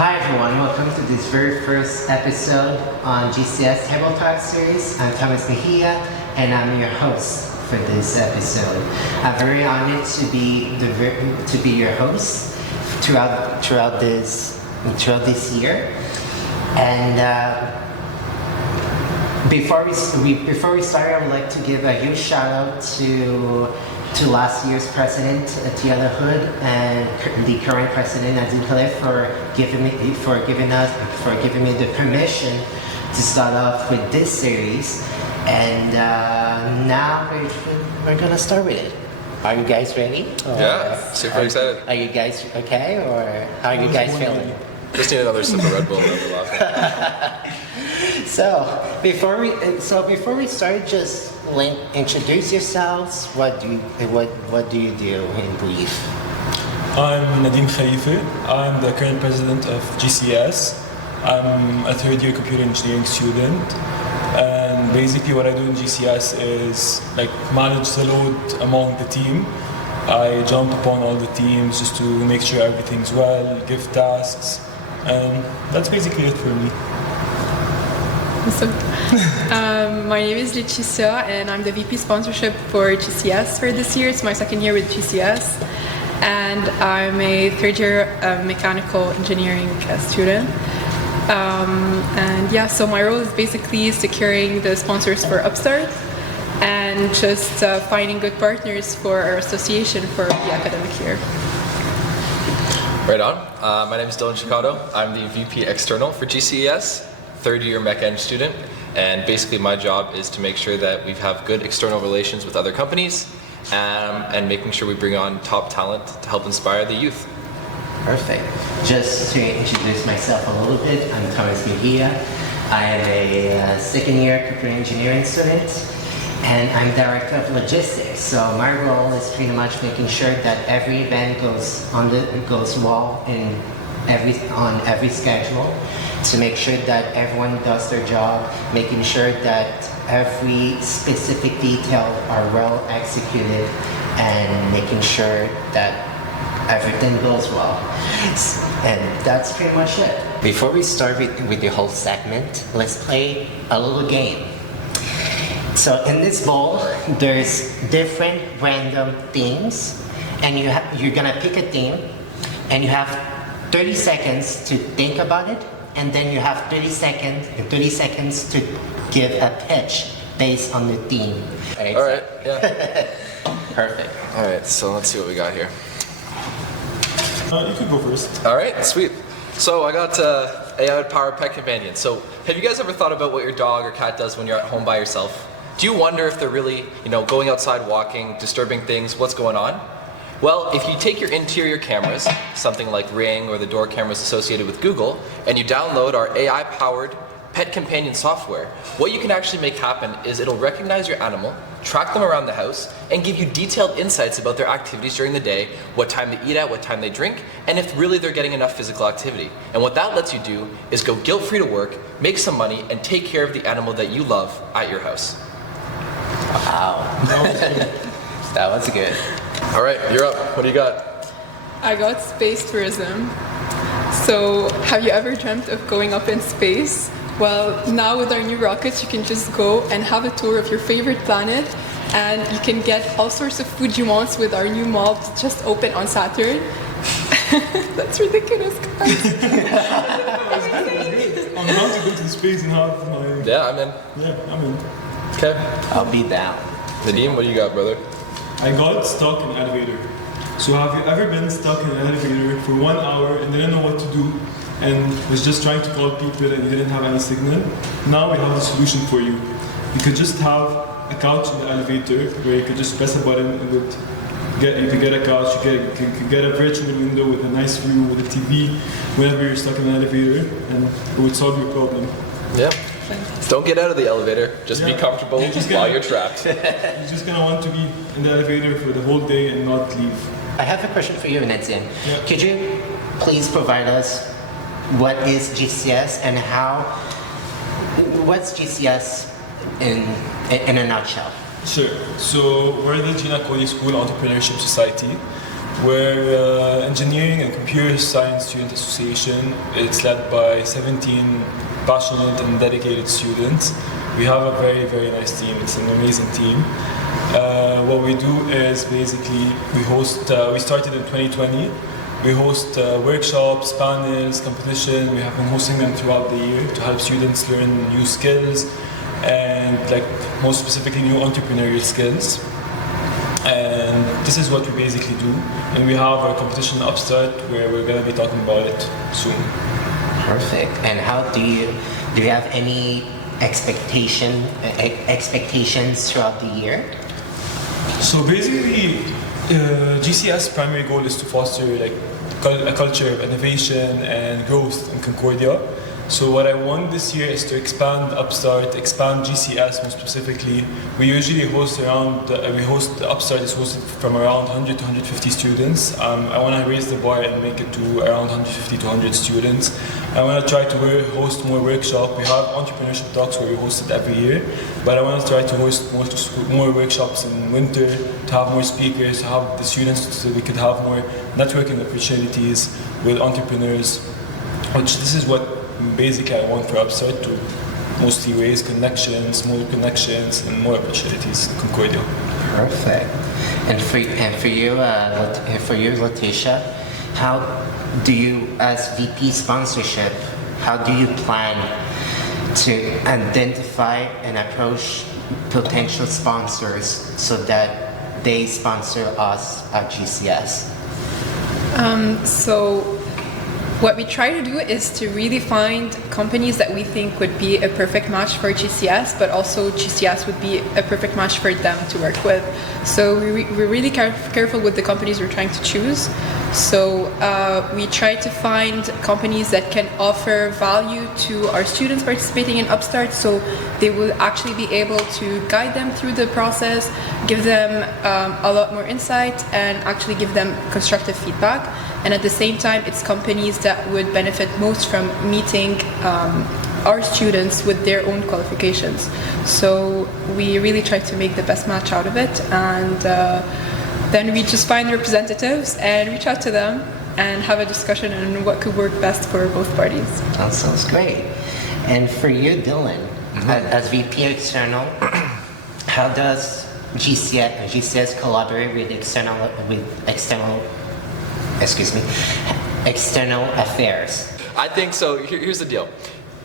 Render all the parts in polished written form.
Hi everyone, welcome to this very first episode on GCES Table Talk series. I'm Thomas Mejia and I'm your host for this episode. I'm very honored to be your host throughout this year. And before we start, I would like to give a huge shout out to last year's president, Tiana Hood, and the current president, Nadine Khalif, for giving me the permission to start off with this series. And now we're gonna start with it. Are you guys ready? Yeah, super excited. Are you guys okay, or how are you guys feeling? Just need another sip of Red Bull and then we'll laugh. So before we start, just introduce yourselves. What do you do in brief? I'm Nadim Khalife. I'm the current president of GCES. I'm a third-year computer engineering student, and basically what I do in GCES is manage the load among the team. I jump upon all the teams just to make sure everything's well, give tasks, and that's basically it for me. Awesome. My name is Laetitia and I'm the VP sponsorship for GCES for this year. It's my second year with GCES, and I'm a third year mechanical engineering student. So my role is basically securing the sponsors for Upstart and just finding good partners for our association for the academic year. Right on. My name is Dylan Chicado. I'm the VP external for GCES, third year mech eng student, and basically my job is to make sure that we have good external relations with other companies and making sure we bring on top talent to help inspire the youth. Perfect. Just to introduce myself a little bit, I'm Thomas Mejia. I am a second year computer engineering student, and I'm director of logistics. So my role is pretty much making sure that every event goes well on every schedule, to make sure that everyone does their job, making sure that every specific detail are well executed, and making sure that everything goes well. And that's pretty much it. Before we start with the whole segment, let's play a little game. So in this bowl, there's different random themes, and you're gonna pick a theme, and you have 30 seconds to think about it, and then you have 30 seconds to give a pitch based on the theme. All right, yeah. Perfect. All right, so let's see what we got here. You can go first. All right, sweet. So I got AI-powered pet companion. So have you guys ever thought about what your dog or cat does when you're at home by yourself? Do you wonder if they're really, going outside walking, disturbing things, what's going on? Well, if you take your interior cameras, something like Ring or the door cameras associated with Google, and you download our AI-powered pet companion software, what you can actually make happen is it'll recognize your animal, track them around the house, and give you detailed insights about their activities during the day, what time they eat at, what time they drink, and if really they're getting enough physical activity. And what that lets you do is go guilt-free to work, make some money, and take care of the animal that you love at your house. Wow. That was good. All right, you're up. What do you got? I got space tourism. So have you ever dreamt of going up in space? Well, now with our new rockets, you can just go and have a tour of your favorite planet, and you can get all sorts of food you want with our new mall just open on Saturn. That's ridiculous, guys. I'm down to go to space and have my... Yeah, I'm in. Yeah, I'm in. Okay. I'll be down. Nadeem, what do you got, brother? I got stuck in an elevator. So have you ever been stuck in an elevator for 1 hour and didn't know what to do, and was just trying to call people and you didn't have any signal? Now we have a solution for you. You could just have a couch in the elevator where you could just press a button and you could get a couch, you could get a virtual window with a nice view, with a TV, whenever you're stuck in an elevator, and it would solve your problem. Yep. Don't get out of the elevator. Just be comfortable while you're trapped. You're just gonna want to be in the elevator for the whole day and not leave. I have a question for you, Nadim. Yeah. Could you please provide us what is GCES and what's GCES in a nutshell? Sure. So we're the Gina Cody School Entrepreneurship Society. We're Engineering and Computer Science Student Association. It's led by 17 passionate and dedicated students. We have a very, very nice team. It's an amazing team. What we do is basically we started in 2020. We host workshops, panels, competition. We have been hosting them throughout the year to help students learn new skills and most specifically new entrepreneurial skills. And this is what we basically do. And we have our competition Upstart where we're going to be talking about it soon. Perfect. And how do you have any expectations throughout the year? So basically, GCES primary goal is to foster a culture of innovation and growth in Concordia. So what I want this year is to expand Upstart, expand GCES more specifically. We usually host Upstart is hosted from around 100 to 150 students. I want to raise the bar and make it to around 150 to 100 students. I want to try to host more workshops. We have entrepreneurship talks where we host it every year, but I want to try to host more workshops in winter, to have more speakers, to have the students so we could have more networking opportunities with entrepreneurs, which this is what basically I want for Upstart, to mostly raise connections, more connections, and more opportunities in Concordia. Perfect. And for you, Letitia, how do you, as VP sponsorship, how do you plan to identify and approach potential sponsors so that they sponsor us at GCES? So what we try to do is to really find companies that we think would be a perfect match for GCES, but also GCES would be a perfect match for them to work with. So we're really careful with the companies we're trying to choose. So we try to find companies that can offer value to our students participating in Upstart, so they will actually be able to guide them through the process, give them a lot more insight, and actually give them constructive feedback. And at the same time, it's companies that would benefit most from meeting our students with their own qualifications. So we really try to make the best match out of it, and then we just find representatives and reach out to them and have a discussion on what could work best for both parties. That sounds great. And for you, Dylan, as VP External, how does GCES collaborate with external affairs? I think so. Here's the deal.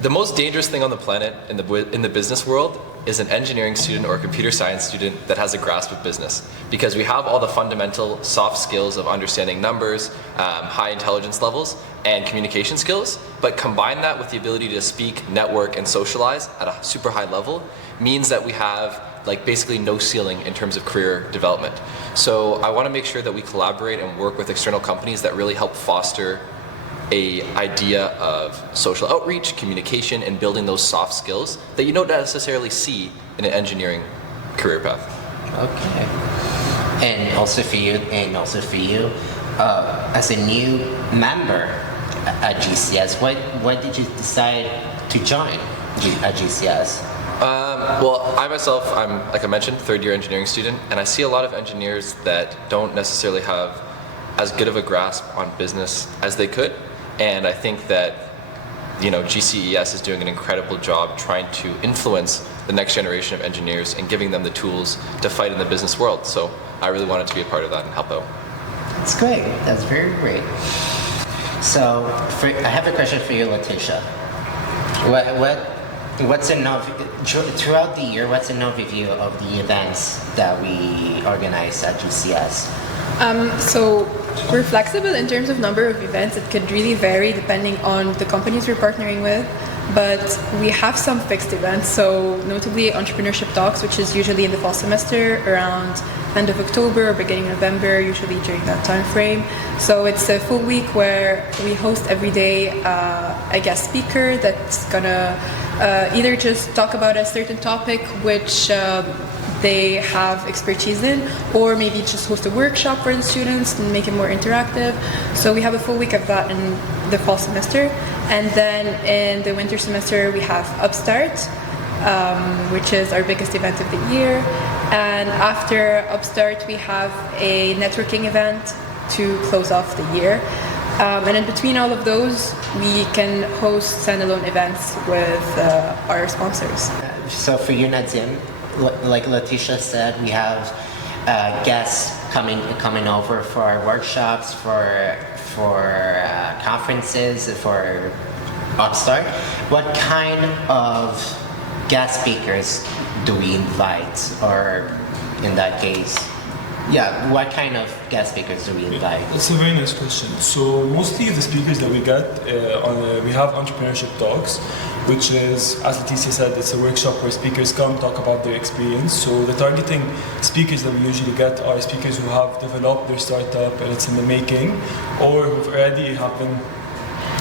The most dangerous thing on the planet in the business world is an engineering student or a computer science student that has a grasp of business, because we have all the fundamental soft skills of understanding numbers, high intelligence levels, and communication skills, but combine that with the ability to speak, network, and socialize at a super high level means that we have basically no ceiling in terms of career development. So I want to make sure that we collaborate and work with external companies that really help foster a idea of social outreach, communication, and building those soft skills that you don't necessarily see in an engineering career path. Okay. And also for you, as a new member at GCES, why did you decide to join at GCES? Well, I myself, I'm, like I mentioned, third-year engineering student, and I see a lot of engineers that don't necessarily have as good of a grasp on business as they could. And I think that, GCES is doing an incredible job trying to influence the next generation of engineers and giving them the tools to fight in the business world. So I really wanted to be a part of that and help out. That's great. That's very great. So I have a question for you, Letitia. Throughout the year, what's an overview of the events that we organize at GCES? So we're flexible in terms of number of events. It could really vary depending on the companies we're partnering with, but we have some fixed events. So notably entrepreneurship talks, which is usually in the fall semester around end of October or beginning of November, usually during that time frame. So it's a full week where we host every day a guest speaker that's gonna either just talk about a certain topic which they have expertise in, or maybe just host a workshop for the students and make it more interactive. So we have a full week of that in the fall semester. And then in the winter semester we have Upstart, which is our biggest event of the year. And after Upstart we have a networking event to close off the year. And in between all of those, we can host standalone events with our sponsors. So for you, Nadim, like Letitia said, we have guests coming over for our workshops, for conferences, for Upstart. What kind of guest speakers do we invite, or in that case, yeah, what kind of guest speakers do we invite? That's a very nice question. So mostly the speakers that we get, we have entrepreneurship talks, which is, as Leticia said, it's a workshop where speakers come talk about their experience. So the targeting speakers that we usually get are speakers who have developed their startup and it's in the making, or who've already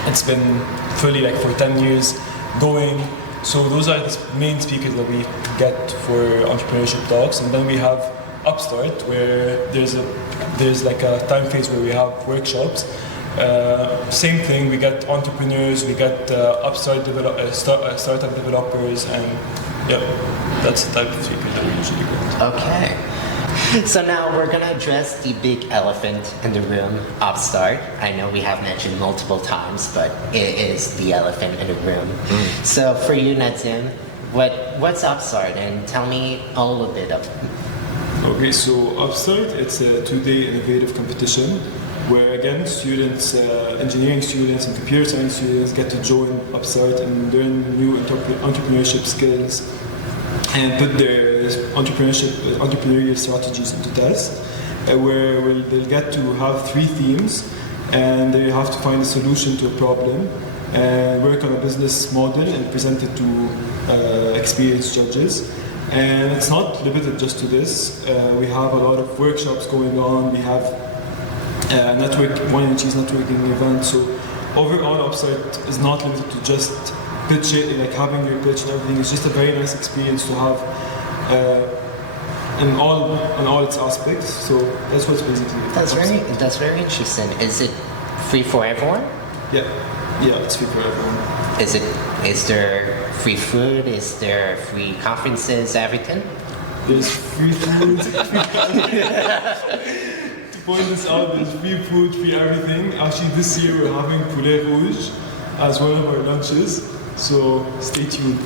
it's been fully like for 10 years going. So those are the main speakers that we get for entrepreneurship talks, and then we have Upstart, where there's like a time phase where we have workshops. Same thing, we get entrepreneurs, we get startup developers, and yeah, that's the type of speakers that we usually get. Okay. So now we're gonna address the big elephant in the room, Upstart. I know we have mentioned multiple times, but it is the elephant in the room. So for you, Nadim, what's Upstart, and tell me a little bit of it. Okay, so Upstart, it's a 2-day innovative competition where again students, engineering students and computer science students get to join Upstart and learn new entrepreneurship skills and put their entrepreneurial strategies into test, where they'll get to have 3 themes and they have to find a solution to a problem and work on a business model and present it to experienced judges. And it's not limited just to this. We have a lot of workshops going on. We have wine and cheese networking events. So overall, Upstart is not limited to just pitch it, like having your pitch and everything. It's just a very nice experience to have in all its aspects. So that's what's basically. That's very interesting. Is it free for everyone? Yeah, it's free for everyone. Is there free food? Is there free conferences? Everything? There's free food. To point this out, there's free food, free everything. Actually, this year we're having poulet rouge as one of our lunches. So stay tuned.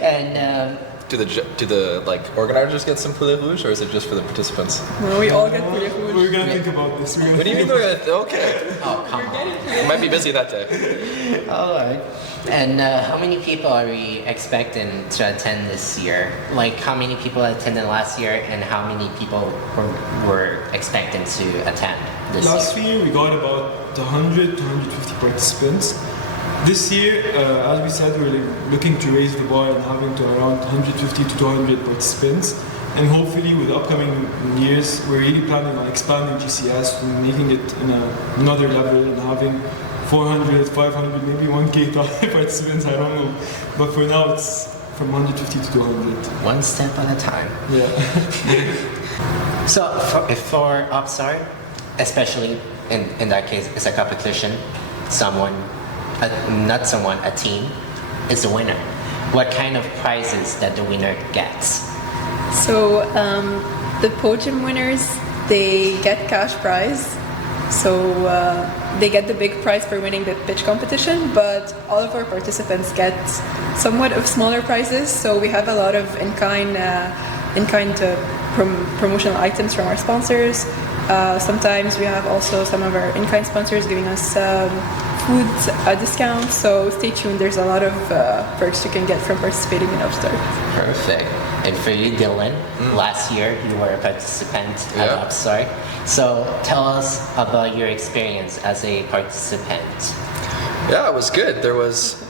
And do the like organizers get some poulet rouge, or is it just for the participants? No, we all get poulet rouge. We're gonna think about this. What do you mean we're gonna? Okay. oh, come on. You might be busy that day. All right. And how many people are we expecting to attend this year? Like, how many people attended last year, and how many people were expecting to attend this year? Last year we got about 100 to 150 participants. This year, as we said, we're looking to raise the bar and having to around 150 to 200 participants. And hopefully with the upcoming years, we're really planning on expanding GCES and making it in another level and having 400, 500, maybe 1K participants, I don't know. But for now, it's from 150 to 200. One step at a time. Yeah. So for Upstart, especially in that case, it's a competition. A team is the winner. What kind of prizes that the winner gets? So the podium winners, they get cash prize. So they get the big prize for winning the pitch competition, but all of our participants get somewhat of smaller prizes. So we have a lot of in-kind promotional items from our sponsors. Sometimes we have also some of our in-kind sponsors giving us food discounts. So stay tuned. There's a lot of perks you can get from participating in Upstart. Perfect. And for you, Dylan, last year you were a participant at Upstart. So tell us about your experience as a participant. Yeah, it was good. There was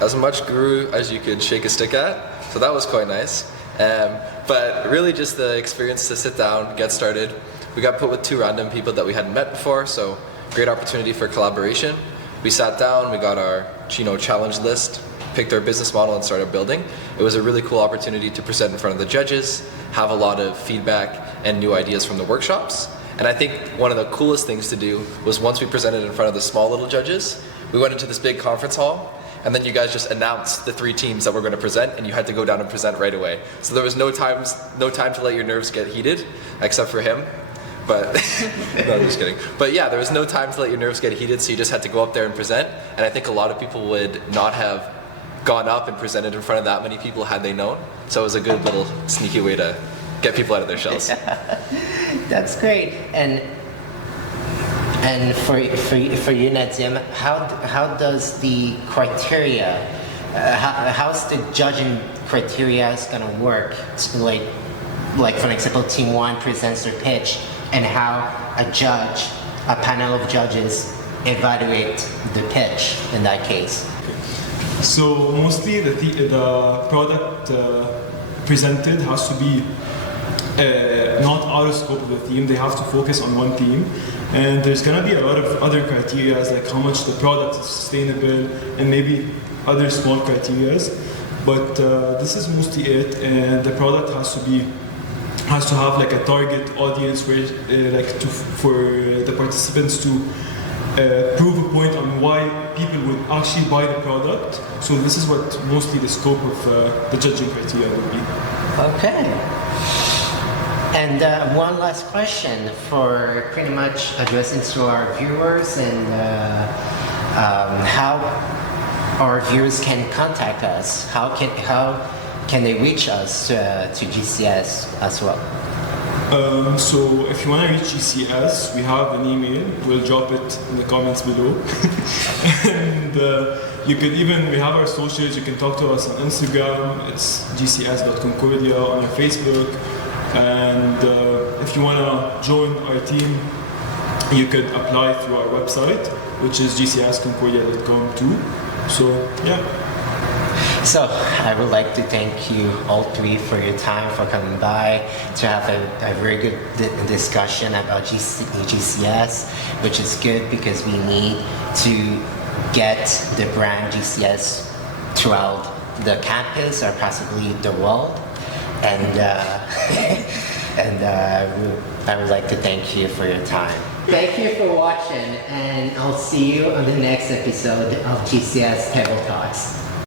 as much guru as you could shake a stick at, so that was quite nice. But really just the experience to sit down, get started. We got put with 2 random people that we hadn't met before, so great opportunity for collaboration. We sat down, we got our challenge list, picked our business model and started building. It was a really cool opportunity to present in front of the judges, have a lot of feedback and new ideas from the workshops. And I think one of the coolest things to do was once we presented in front of the small little judges, we went into this big conference hall, and then you guys just announced the 3 teams that were going to present, and you had to go down and present right away. So there was no time to let your nerves get heated, except for him. But no, I'm just kidding. But yeah, there was no time to let your nerves get heated, so you just had to go up there and present. And I think a lot of people would not have gone up and presented in front of that many people had they known. So it was a good little sneaky way to get people out of their shells. That's great. And for you, Nadim, how does the criteria, how's the judging criteria is gonna work? Like for example, team one presents their pitch, and how a panel of judges evaluate the pitch in that case. So mostly the product presented has to be not out of scope of the theme. They have to focus on one theme, and there's gonna be a lot of other criteria like how much the product is sustainable and maybe other small criteria. But this is mostly it, and the product has to have like a target audience where for the participants to prove a point on why people would actually buy the product. So this is what mostly the scope of the judging criteria would be. Okay. And one last question for pretty much addressing to our viewers, and how our viewers can contact us. How can they reach us to GCES as well? So if you want to reach GCES, we have an email. We'll drop it in the comments below. And we have our socials. You can talk to us on Instagram. It's gcs.concordia, on our Facebook. And if you want to join our team, you could apply through our website, which is gcsconcordia.com too. So yeah. So I would like to thank you all three for your time, for coming by, to have a very good discussion about GCES, which is good because we need to get the brand GCES throughout the campus or possibly the world. And I would like to thank you for your time. Thank you for watching, and I'll see you on the next episode of GCES Table Talks.